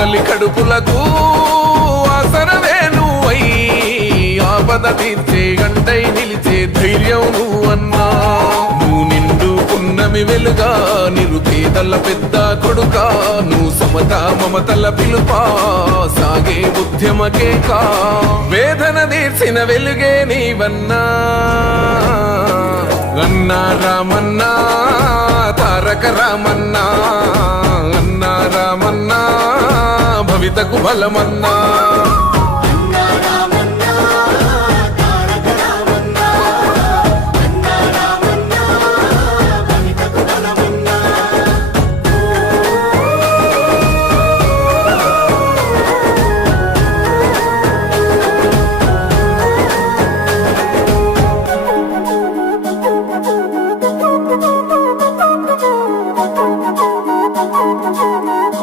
ఆకలి కడుపులకు ఆసరవే నువ్వై ఆపద తీర్చే గంటై నిలిచే ధైర్యం నువ్వన్నా. నువ్వు నిండు పున్నమి వెలుగా నిరుపేదల పెద్ద కొడుకా, నువ్వు సమత మమతల పిలుపా సాగే ఉద్యమకే కా. వేదన తీర్చిన వెలుగే నీవన్నా అన్నా రామన్నా తారక రామన్నా, అన్నా రామన్నా భవితకు బలమన్నా.